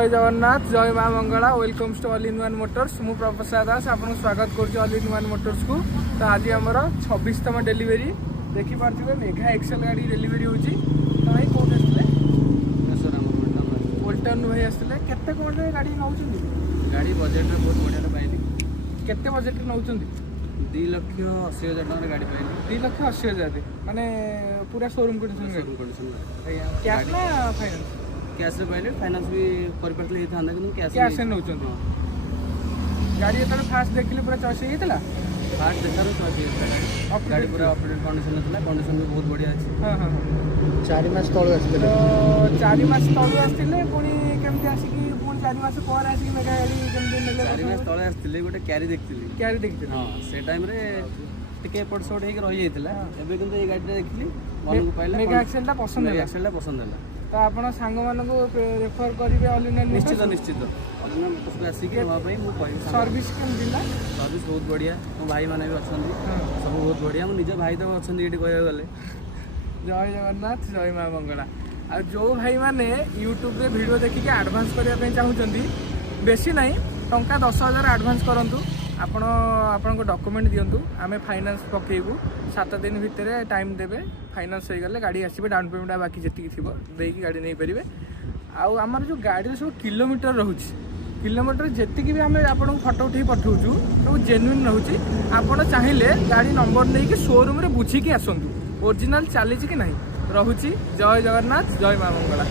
जय जगन्नाथ जय माँ Mangala welcome to all in one motors मु प्रफेसर दास आपको स्वागत कर ऑल इन वन मोटर्स को। तो आज आमर 26तम डेलीवरी देखिपे मेघा एक्सेल गाड़ी डेलीवरी होची। तो भाई कौन आसले ओल्टन भाई आसले केते कौन गाड़ी नौचंदी गाड़ी बजेट में बहुत बढ़िया पाइली। केते बजेट नौचंदी 2,80,000 गाड़ी पाइली। 2,80,000 माने पूरा शोरूम कंडीशन कैश ना फाइनेंस कैश रे पाइले फाइनेंस भी कर परले थांदा कि कैश नौचंदी। गाड़ी जो फास्ट देखिले पूरा चॉइस होइतला फास्ट देखार चॉइस गाड़ी पूरा अपडेट कंडीशन में कंडीशन भी बहुत बढ़िया अछि। हां हां 4 मास तळे आस्थिले तो 4 मास तळे आस्थिले पुनी केमति आसी कि पुनी 4 मास पर आसी कि मेगा गाड़ी केमति नेले 4 मास तळे आस्थिले गोटे कैरी देखथिली हां से टाइम रे टिके एपट शॉट हे रहि जाइतला। एबे किंतु ए गाड़ी देखली मन को पाइला मेगा एक्सेलटा पसंद है। एक्सेलटा पसंद हैला तो आपण सांग मानको रेफर करिवे ऑल इन निश्चित निश्चित ऑल इन मोटर्स आसी के वहां पे मु कहि सर्विस केम दिला सर्विस बहुत बढ़िया। मो भाई माने भी अछंदी सब बहुत बढ़िया। मो निज भाई तो अछंदी एटी कहया गले। जय जगन्नाथ जय माँ मंगला। आ जो भाई माने यूट्यूब रे वीडियो देखि के एडवांस करिया पे चाहुचंदी बेसी नहीं टंका 10,000 एडवांस करंतु आपण आपनको डॉक्यूमेंट दियंतु आमे फाइनेंस पकेबू 7 दिन भितर टाइम देबे फाइनेंस हो गले गाड़ी आसीबे डाउन पेमेंट बाकी जति थिबो देकी गाड़ी नै परिबे। आउ हमर जो गाड़ी सब किलोमीटर रहउची किलोमीटर जति भी आमे आपन फोटो उठै पठाउछु सब जेन्युइन रहउची। आपण चाहिले गाड़ी नंबर नै के शोरूम रे बुझी के आसंतु ओरिजिनल चली कि नहीं। रहुची जय जगन्नाथ जय माँ मंगला।